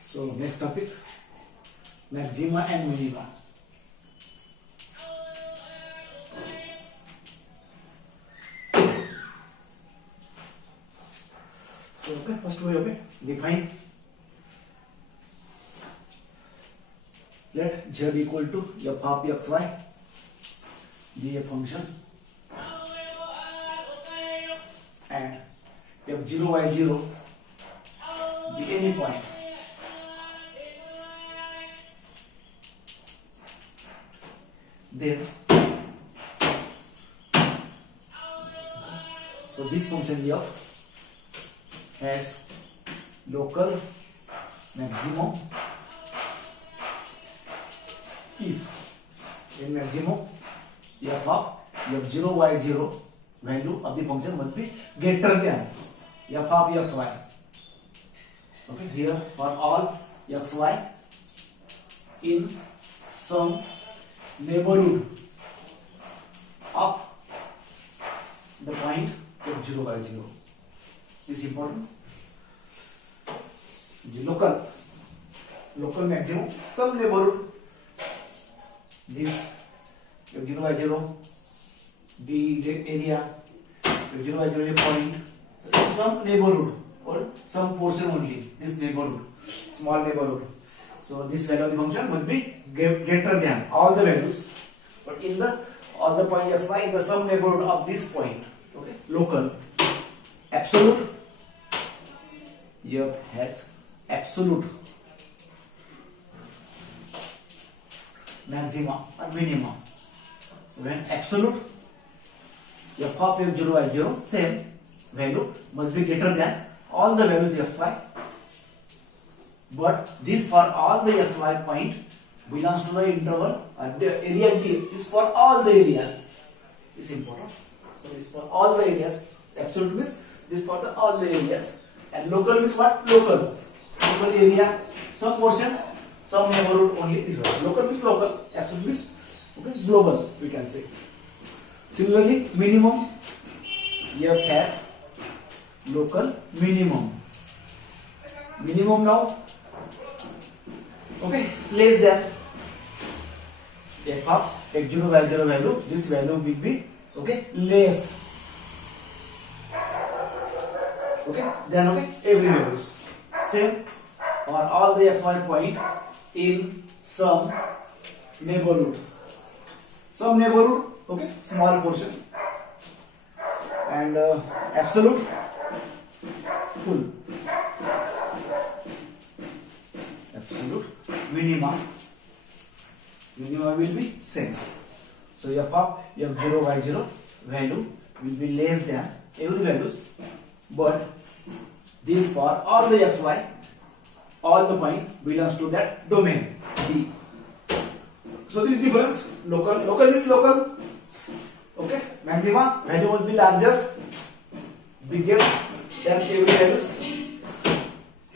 So next topic, maxima and minima. So okay, first way, okay, define. Let z equal to f of xy be a function, and f0 y0 be any point. Then so this function f has local maximum if in maximum f of f0 y0 value of the function must be greater than f of xy. Okay, here for all xy in some neighborhood of the point f0 y0 is important. The local maximum, some neighborhood, this f0 y0 d is an area, f0 y0 is a point, so in some neighborhood or some portion only, this neighborhood, small neighborhood, so this value of the function must be greater than all the values, but in the all the point xy in the some neighborhood of this point. Okay, local absolute f has absolute maxima or minima. So when absolute f of f0 y0 same value must be greater than all the values xy, but this for all the xy point belongs to the interval and the area D is for all the areas. Is important. So this for all the areas. Absolute means this for the all the areas, and local means what? Local area, some portion, some neighborhood only. This one. Local means local. Absolute means okay, global. We can say. Similarly, minimum f has local minimum. Minimum now. Okay, less than f of x0 y0 value. This value will be okay less. Okay, then okay every values same for all the xy point in some neighborhood. Some neighborhood, okay, small portion, and absolute full. Absolute minima will be same. So f of f0 y0 value will be less than every values, but this for all the xy, all the point belongs to that domain D. So this difference, local is local. Okay, maxima value must be larger, biggest than every values.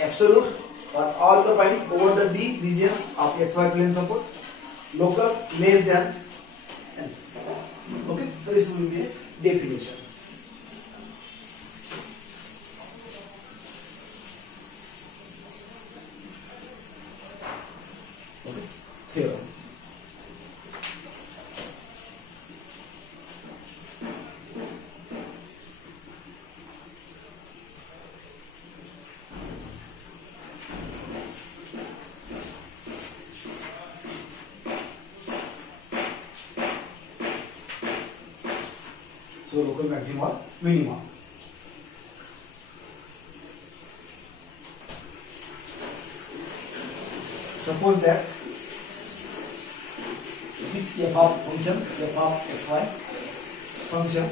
Absolute for all the point over the D region of xy plane, suppose. Local less than. Okay, so this will be a definition. Okay, theorem. So local maxima or minima. Suppose that this f of function, f of xy function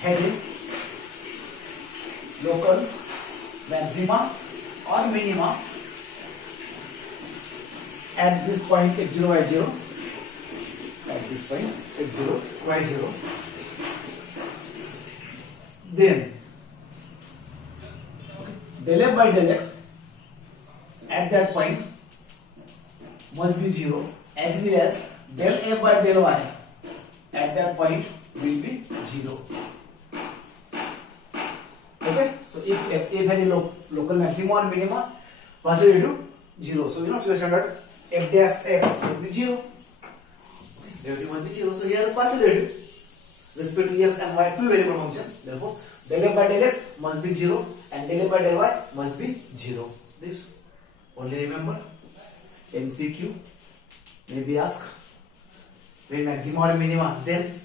has a local maxima or minima at this point x0 y0, at this point x0 y0. Then okay, del f by del x at that point must be 0, as well as del f by del y at that point will be 0. Okay, So if f has a local maximum or minimum, partial derivative 0. So you know, so standard f dash x will be 0. Derivative must be 0. So here partial derivative respect to x and y, two variable function. Therefore, del f by del x must be 0 and del f by del y must be 0. This only remember. MCQ may be asked when maximum or minima, then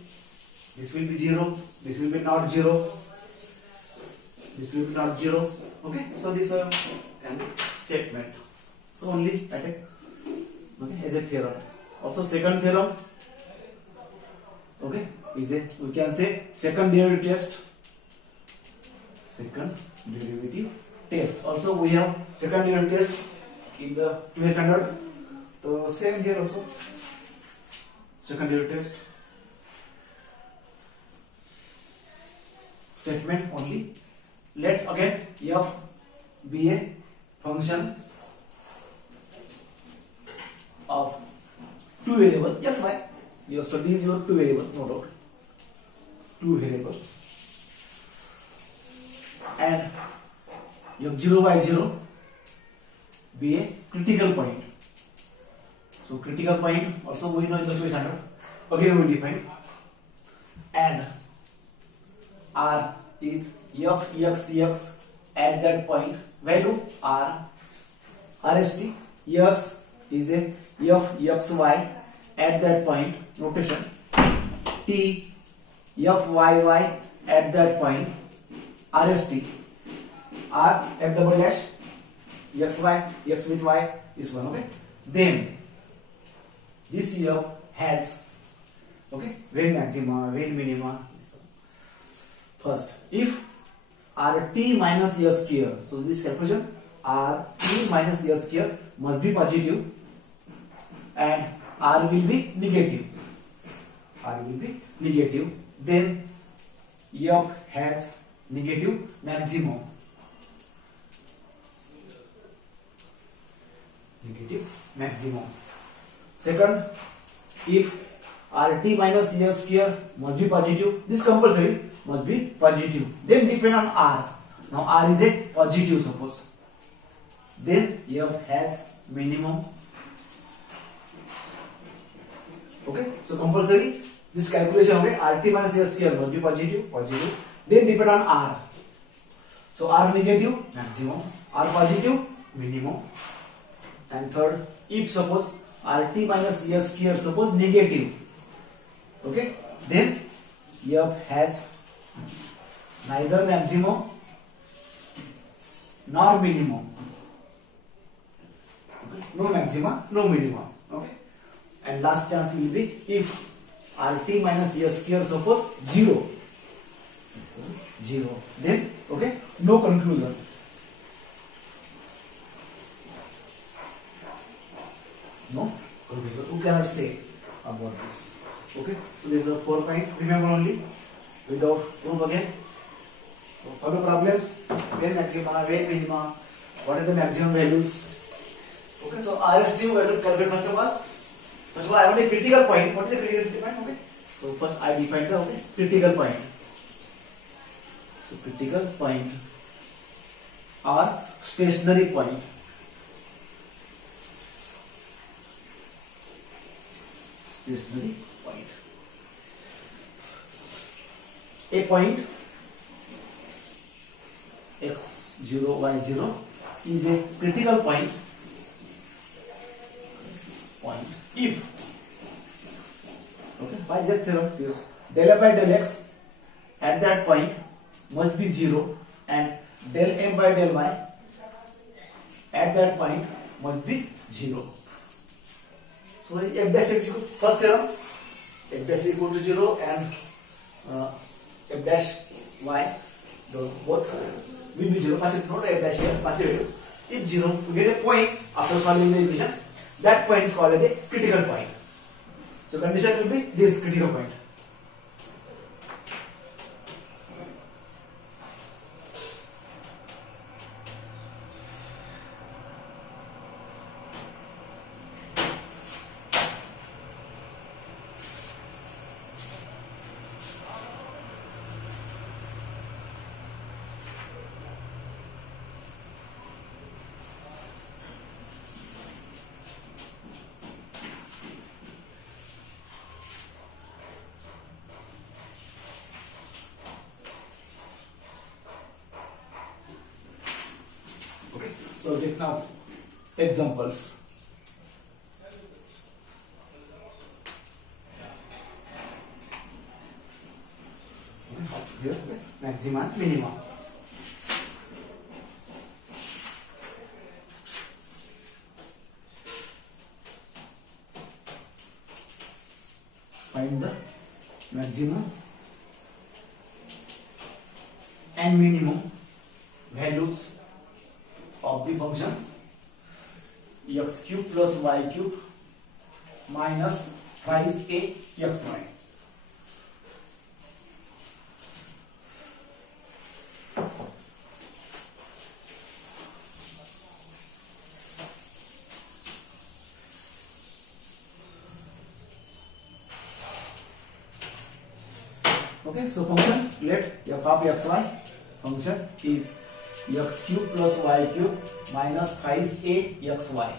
this will be 0, this will be not 0, this will be not 0. Okay, so this can be statement. So only attack, okay, as a theorem. Also second theorem, okay, is a, we can say second derivative test. Second derivative test. Also we have second derivative test in the 2 standard. So same here also. Second derivative test. Statement only. Let again f be a function of two variables. Yes, why? Your study is your two variables, no doubt. Two variables. And your 0 by 0 be a critical point. So critical point also we know in the standard. Again we define. And R is f x x at that point. Value R. RST. Yes is a f x y at that point. Notation. T f y y at that point. RST. R f double dash x y, x with y is 1. Okay. Then this f has, okay, when maxima, when minima. First, if RT minus S square, so this calculation RT minus S square must be positive and R will be negative. R will be negative. Then f has negative maximum. Negative maximum. Second, if RT minus S square must be positive, this compulsory must be positive. Then depend on R. Now R is a positive, suppose. Then f has minimum. Okay, so compulsory this calculation, okay, RT minus S square must be positive, positive. Then depend on R. So R negative, maximum. R positive, minimum. And third, if suppose RT minus S square suppose negative, okay, then f has neither maximum nor minimum. Okay, no maxima, no minimum. Okay, and last chance will be if RT minus S square suppose 0, then okay, no conclusion. No conclusion. Who cannot say about this? Okay, so this is a 4 point. Remember only without proof again. So for the problems, when maxima, when minima, what are the maximum values? Okay, so RST we have to calculate first of all. First of all, I want a critical point. What is the critical point? Okay, so first I define the critical point. So critical point or stationary point. Stationary point. A point x0 y0 is a critical point if, okay, by this theorem, yes, del f by del x at that point must be 0 and del m by del y at that point must be 0. So f dash x equal, first theorem, f dash equal to 0 and f dash y, both will be 0. First note f dash here, passive. If 0, we get a point after solving the equation. That point is called as a critical point. So condition will be this critical point. Okay, so take now examples. Here, maxima and minima. Find the maximum and minimum values of the function x cube plus y cube minus thrice a xy. Okay, so function let f of xy function is x cube plus y cube minus thrice a xy.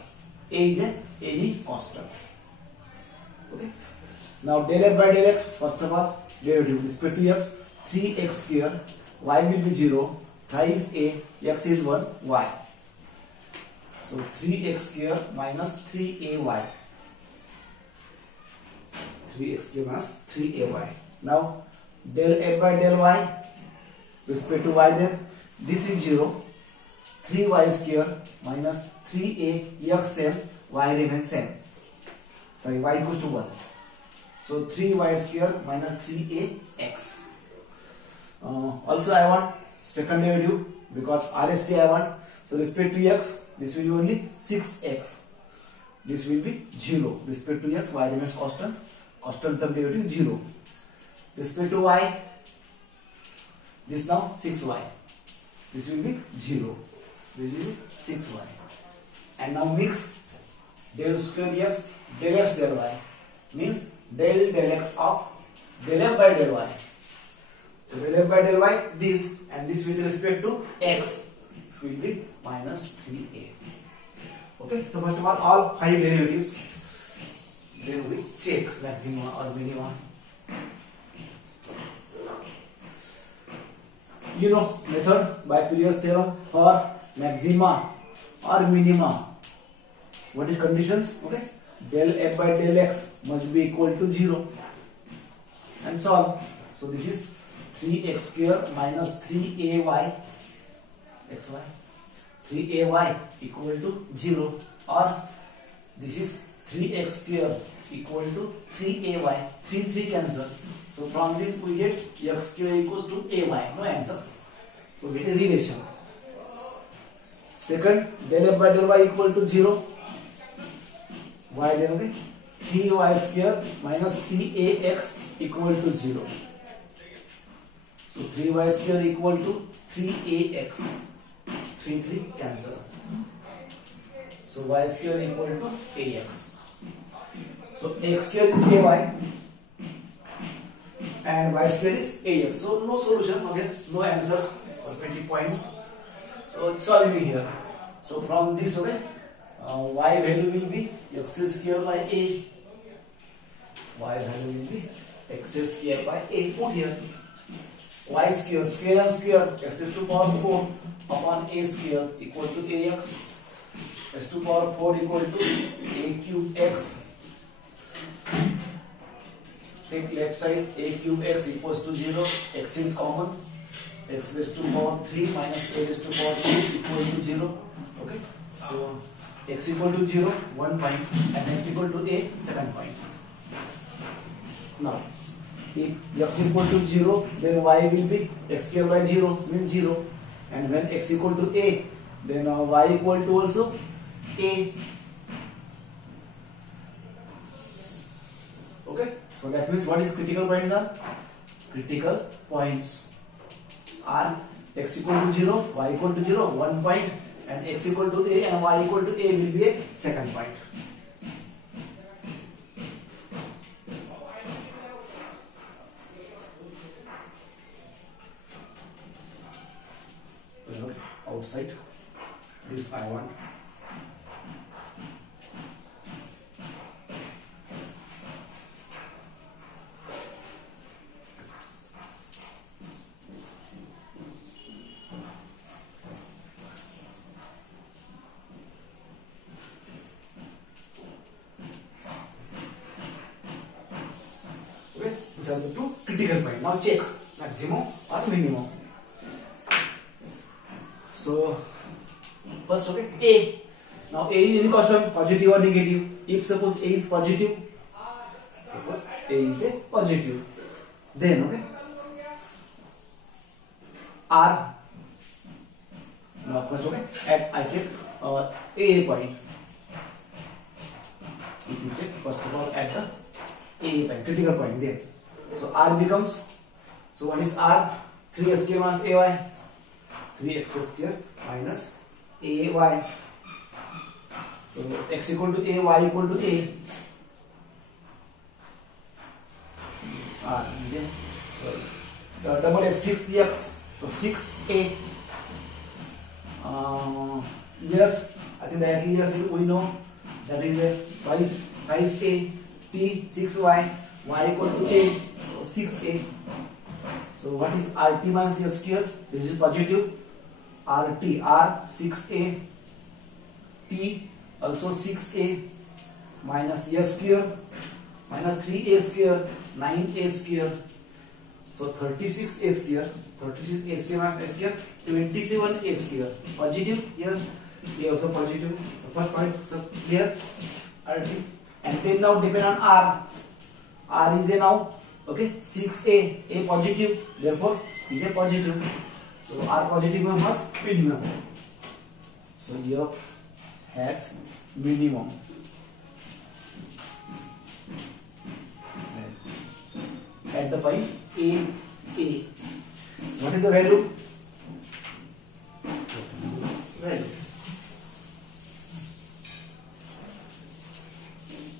A is any constant. Okay. Now del f by del x, first of all derivative with respect to x, 3x square, y will be 0, thrice a, x is 1, y. So 3x square minus 3ay. 3x square minus 3ay. Now del f by del y with respect to y there, this is 0, 3y square minus 3a, x same, y remains same. Sorry, y equals to 1. So 3y square minus 3ax. Also I want second derivative because RST I want. So respect to x, this will be only 6x. This will be 0. Respect to x, y remains constant. Constant term derivative 0. Respect to y, this now 6y. This will be 0. This will be 6y. And now mix del square x, del x del y. Means del x of del f by del y. So del f by del y, this, and this with respect to x will be minus 3a. Okay, so first of all 5 derivatives. Then we check maxima or minima. You know method by previous theorem for maxima or minima. What is conditions? Okay, del f by del x must be equal to 0 and solve. So this is 3x square minus 3ay xy, 3ay equal to 0, or this is 3x square equal to 3ay, 3 cancel. So from this we get x square equals to ay, no answer. So we get a relation. Second, del f by del y equal to 0. Y then okay, 3y square minus 3ax equal to 0. So 3y square equal to 3ax. 3 cancel. So y square equal to ax. So x square is ay and y square is ax. So no solution, okay, no answer for 20 points. So it's solving here. So from this, okay, y value will be x square by a. Y value will be x square by a. Put here y square, square and square, x to power 4 upon a square equal to ax. x to power 4 equal to a cube x. Take left side, a cube x equals to 0, x is common, x raised to power 3 minus a raised to power 2 equal to 0. Okay, so x equal to 0, 1 point, and x equal to a, second point. Now, if x equal to 0, then y will be x square by 0, means 0, and when x equal to a, then y equal to also a. Okay, so that means what is critical points are? Critical points are x equal to 0, y equal to 0, 1 point, and x equal to a and y equal to a will be a second point. Outside this I want. These are the two critical points. Now check maximum or minimum. So first, okay, A. Now A is any constant, positive or negative. If suppose A is positive, suppose A is a positive, then okay, R. Now first, okay, I take A point. If you check first of all at the A point, critical point there. So R becomes, so what is R? 3x square minus AY. 3x square minus AY. So x equal to A, y equal to A. R. Then double x, 6x. So 6A. Yes, I think that yes we know that is a twice A. T 6y, y equal to A. So 6A. So what is RT minus A square? This is positive. RT, R 6A. T also 6A minus A square minus 3A square, 9A square. So 36A square, 36A square minus A square, 27A square. Positive, yes, A also positive. The first point, so clear, RT. And then now depend on R. R is a now, okay, 6A, A positive, therefore is a positive. So R positive must minimum. So here has minimum. At the point A. What is the value?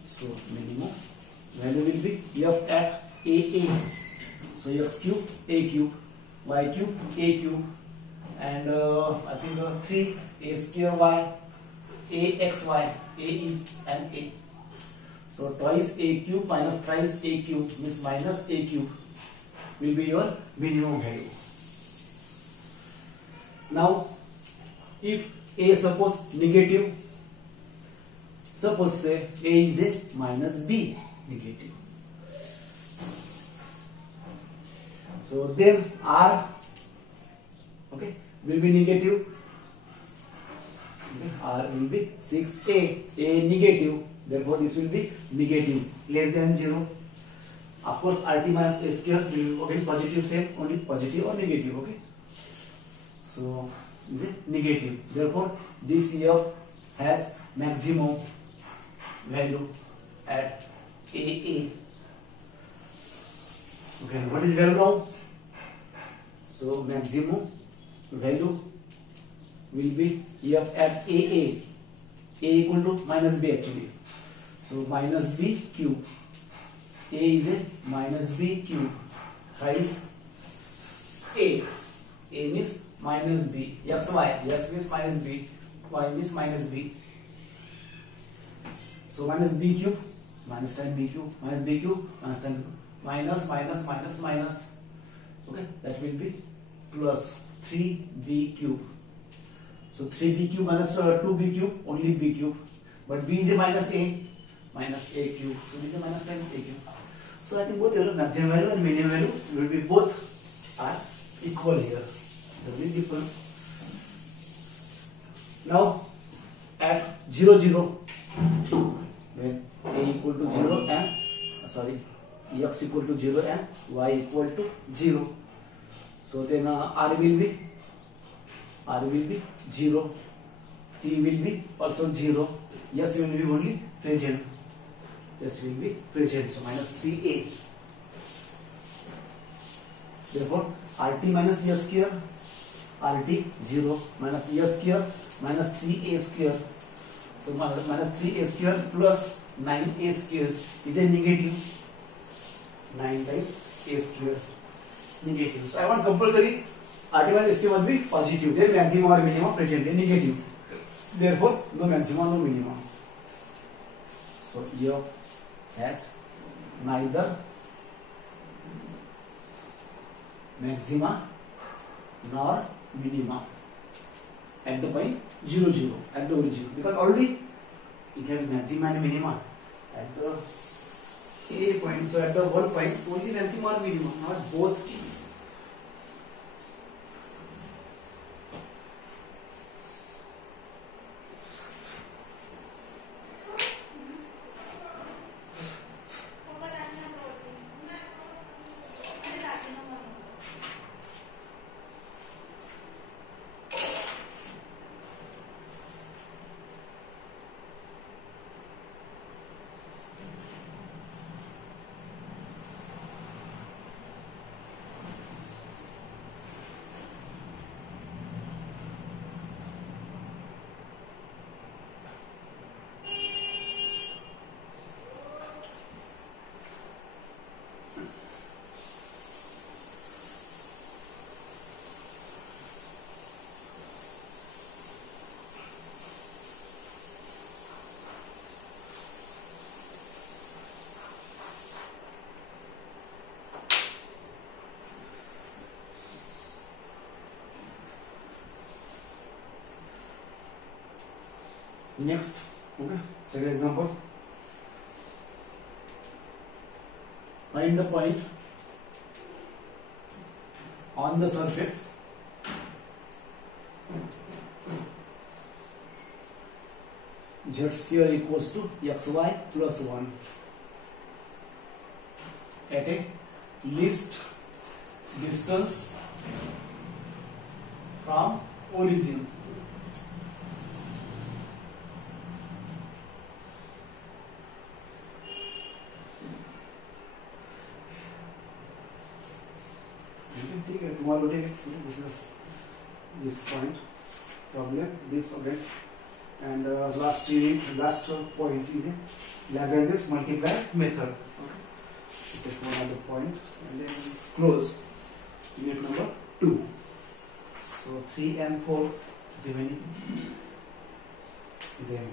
So minimum value will be F at AA. So X cube, A cube, Y cube, A cube, and I think 3A square Y, AXY, A is an A. So twice A cube minus thrice A cube means minus A cube will be your minimum value. Now if A suppose negative, suppose say A is a minus B negative. So then R, okay, will be negative. Okay, R will be 6A, A negative. Therefore, this will be negative, less than 0. Of course, RT minus A square will be positive, same, only positive or negative. Okay. So is it negative? Therefore, this F has maximum value at AA. Okay, what is value now? So maximum value will be F at AA. A equal to minus B actually. So minus B cube. A is a minus B cube. Thrice A. A means minus B. X y. X means minus B. Y means minus B. So minus B cube. Minus time B cube. Minus B cube. Minus time minus minus minus minus. Okay, that will be plus 3B cube. So 3B cube minus 2B cube, only B cube. But B is a minus A cube. So this is a minus time A cube. So I think both your maximum value and minimum value will be both are equal here. The big difference. Now at 0, 0, when A equal to 0 and X equal to 0 and Y equal to 0. So then R will be 0, T will be also 0, S will be only present, so minus 3A. Therefore RT minus S square, RT 0 minus S square minus 3A square, so minus 3A square plus 9A square is a negative, 9 times A square negative. So I want compulsory RT minus S square must be positive, then maximum or minimum present a negative. Therefore, no maximum, no minimum. So here has neither maxima nor minima at the point 0, 0 at the origin, because already it has maxima and minima at the A point. So at the one point, only maximum or minimum, not both. Next, okay, second example. Find the point on the surface z square equals to xy plus 1 at a least distance from origin. Tomorrow this point problem, this again, and last point is a Lagrange's multiplier method. Okay, take one other point and then close unit number 2. So 3 and 4 remaining. Then